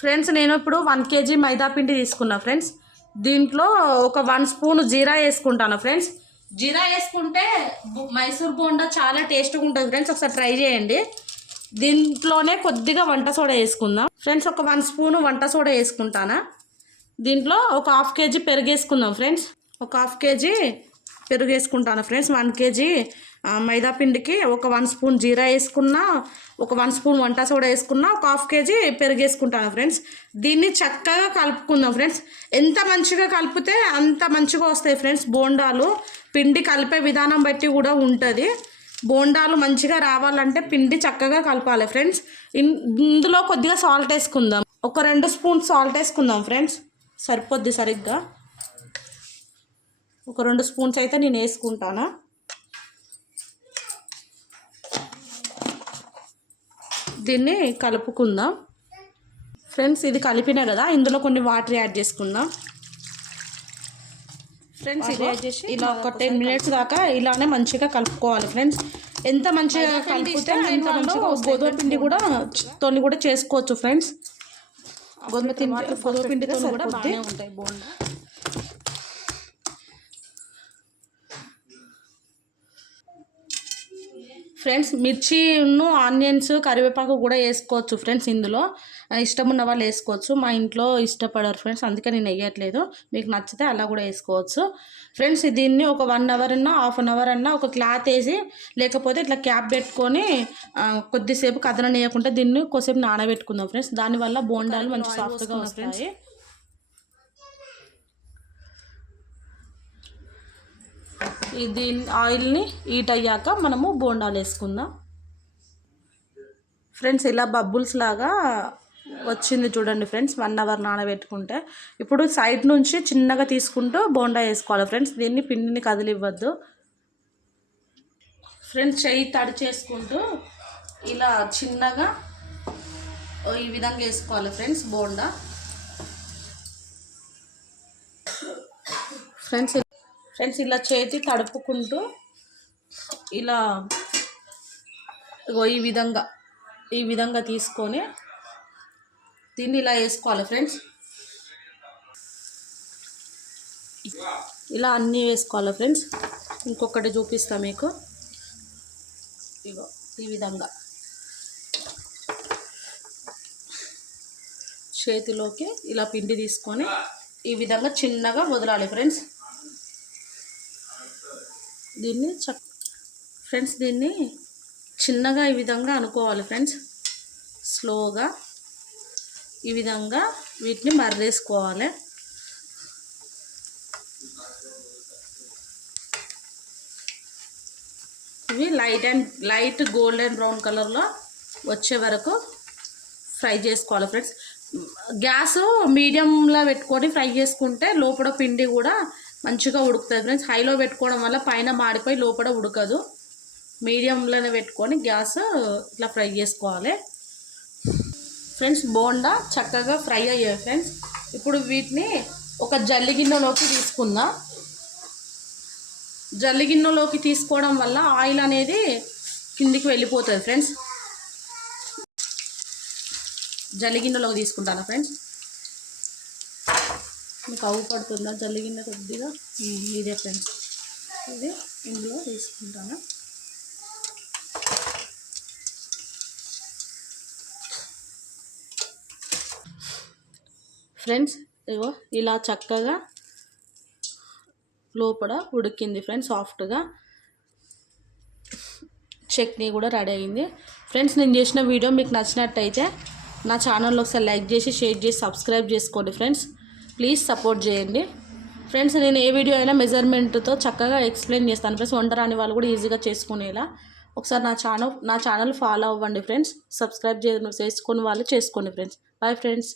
Friends నేను ఇప్పుడు one KG మైదా పిండి తీసుకున్నా ఫ్రెండ్స్. దీంట్లో ఒక వన్ స్పూన్ జీరా వేసుకుంటాను ఫ్రెండ్స్. జీరా వేసుకుంటే మైసూర్ బోండా చాలా టేస్ట్గా ఉంటుంది ఫ్రెండ్స్. ఒకసారి ట్రై చేయండి. దీంట్లోనే కొద్దిగా వంట సోడా వేసుకుందాం. ఫ్రెండ్స్ ఒక వన్ స్పూన్ వంట సోడా వేసుకుంటానా. దీంట్లో ఒక హాఫ్ కేజీ పెరుగు వేసుకుందాం ఫ్రెండ్స్. ఒక హాఫ్ కేజీ పెరుగు వేసుకుంటాను ఫ్రెండ్స్. వన్ కేజీ మైదా పిండికి ఒక వన్ స్పూన్ జీరా వేసుకున్నా ఒక వన్ స్పూన్ వంట సోడా వేసుకున్నా ఒక హాఫ్ కేజీ పెరుగు వేసుకుంటాను ఫ్రెండ్స్. దీన్ని చక్కగా కలుపుకుందాం ఫ్రెండ్స్. ఎంత మంచిగా కలిపితే అంత మంచిగా వస్తాయి ఫ్రెండ్స్. బోండాలు పిండి కలిపే విధానం బట్టి కూడా ఉంటుంది. బోండాలు మంచిగా రావాలంటే పిండి చక్కగా కలపాలి ఫ్రెండ్స్. ఇందులో కొద్దిగా సాల్ట్ వేసుకుందాం. ఒక రెండు స్పూన్ సాల్ట్ వేసుకుందాం ఫ్రెండ్స్. సరిపోద్ది సరిగ్గా. ఒక రెండు స్పూన్స్ అయితే నేను వేసుకుంటాను? దీన్ని కలుపుకుందాం. ఫ్రెండ్స్ ఇది కలిపినా కదా ఇందులో కొన్ని వాటర్ యాడ్ చేసుకుందాం. ఫ్రెండ్స్ ఇది యాడ్ చేసి ఇలా ఒక టెన్ మినిట్స్ దాకా ఇలానే మంచిగా కలుపుకోవాలి ఫ్రెండ్స్. ఎంత మంచిగా కలిపితే అంత మంచిగా గోధుమ పిండి కూడా తోని కూడా చేసుకోవచ్చు ఫ్రెండ్స్. గోధుమ పిండి గోధుమ పిండితో కూడా బాగానే ఉంటాయి బోండా. ఫ్రెండ్స్ మిర్చిను ఆనియన్స్ కరివేపాకు కూడా వేసుకోవచ్చు ఫ్రెండ్స్ ఇందులో. ఇష్టం ఉన్న వాళ్ళు వేసుకోవచ్చు. మా ఇంట్లో ఇష్టపడరు ఫ్రెండ్స్ అందుకే నేను వేయట్లేదు. మీకు నచ్చితే అలా కూడా వేసుకోవచ్చు. ఫ్రెండ్స్ దీన్ని ఒక వన్ అవర్ అన్నా హాఫ్ అన్ అవర్ అన్నా ఒక క్లాత్ వేసి లేకపోతే ఇట్లా క్యాప్ పెట్టుకొని కొద్దిసేపు కదలనీయకుండా దీన్ని కొద్దిసేపు నానబెట్టుకుందాం ఫ్రెండ్స్. దానివల్ల బోండాలు మంచి సాఫ్ట్గా వస్తాయి. ఇది ఆయిల్ని హీట్ అయ్యాక మనము బోండాలు వేసుకుందాం. ఫ్రెండ్స్ ఇలా బబుల్స్ లాగా వచ్చింది చూడండి ఫ్రెండ్స్ వన్ అవర్ నానబెట్టుకుంటే. ఇప్పుడు సైడ్ నుంచి చిన్నగా తీసుకుంటూ బోండా వేసుకోవాలి ఫ్రెండ్స్ దీన్ని పిండిని కదిలివ్వద్దు. ఫ్రెండ్స్ చెయ్యి తడి చేసుకుంటూ ఇలా చిన్నగా ఈ విధంగా వేసుకోవాలి ఫ్రెండ్స్ బోండా. ఫ్రెండ్స్ ఫ్రెండ్స్ ఇలా చేతి తడుపుకుంటూ ఇలా ఇగో ఈ విధంగా ఈ విధంగా తీసుకొని దీన్ని ఇలా వేసుకోవాలి ఫ్రెండ్స్. ఇలా అన్నీ వేసుకోవాలి ఫ్రెండ్స్. ఇంకొకటి చూపిస్తా మీకు. ఇగో ఈ విధంగా చేతిలోకి ఇలా పిండి తీసుకొని ఈ విధంగా చిన్నగా వదలాలి ఫ్రెండ్స్. దీన్ని చక్ ఫ్రెండ్స్ దీన్ని చిన్నగా ఈ విధంగా అనుకోవాలి ఫ్రెండ్స్. స్లోగా ఈ విధంగా వీటిని మర్రేసుకోవాలి. ఇవి light and light golden brown కలర్లో వచ్చే వరకు ఫ్రై చేసుకోవాలి ఫ్రెండ్స్. గ్యాస్ మీడియంలో పెట్టుకొని ఫ్రై చేసుకుంటే లోపల పిండి కూడా మంచిగా ఉడుకుతుంది ఫ్రెండ్స్. హైలో పెట్టుకోవడం వల్ల పైన మాడిపోయి లోపల ఉడకదు. మీడియంలోనే పెట్టుకొని గ్యాస్ ఇట్లా ఫ్రై చేసుకోవాలి. ఫ్రెండ్స్ బోండా చక్కగా ఫ్రై అయ్యాయి ఫ్రెండ్స్. ఇప్పుడు వీటిని ఒక జల్లి గిన్నెలోకి తీసుకుందాం. జల్లి గిన్నెలోకి తీసుకోవడం వల్ల ఆయిల్ అనేది కిందికి వెళ్ళిపోతుంది ఫ్రెండ్స్. జల్లి గిన్నెలోకి తీసుకుంటాను ఫ్రెండ్స్. మీకు అవు పడుతుందా? జల్లి కొద్దిగా? ఇదే ఫ్రెండ్స్. ఇది ఇందులో తీసుకుంటాను. ఫ్రెండ్స్ ఇగో ఇలా చక్కగా లోపల ఉడికింది ఫ్రెండ్స్ సాఫ్ట్గా. చట్నీ కూడా రెడీ అయింది. ఫ్రెండ్స్ నేను చేసిన వీడియో మీకు నచ్చినట్టయితే నా ఛానల్లో ఒకసారి లైక్ చేసి షేర్ చేసి సబ్స్క్రైబ్ చేసుకోండి ఫ్రెండ్స్. ప్లీజ్ సపోర్ట్ చేయండి. ఫ్రెండ్స్ నేను ఏ వీడియో అయినా మెజర్మెంట్తో చక్కగా ఎక్స్ప్లెయిన్ చేస్తాను. ఫ్రెండ్స్ వంట రాని వాళ్ళు కూడా ఈజీగా చేసుకునేలా. ఒకసారి నా ఛానల్ నా ఛానల్ ఫాలో అవ్వండి ఫ్రెండ్స్. సబ్స్క్రైబ్ చే చేసుకుని వాళ్ళు చేసుకోండి ఫ్రెండ్స్. Bye friends.